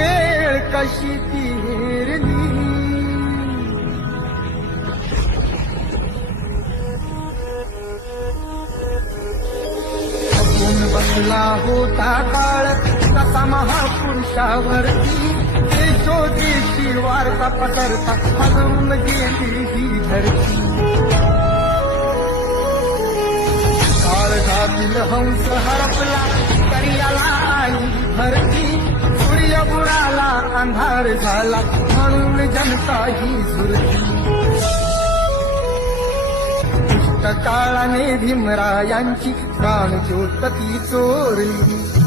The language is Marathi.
वेळ कशी ती हेरली. कोण बसला होता काळ तसा महापुरुषावरती, देशोदेशी वार्ता पसरता हलवून गेली ही धरती. काळजातील हंस हरपला तरी आला आई भरती. सूर्य बुडाला अंधार झाला म्हणून जनता ही झुरती. दुष्ट काळाने भीमरायांची प्राणज्योत ती चोरली.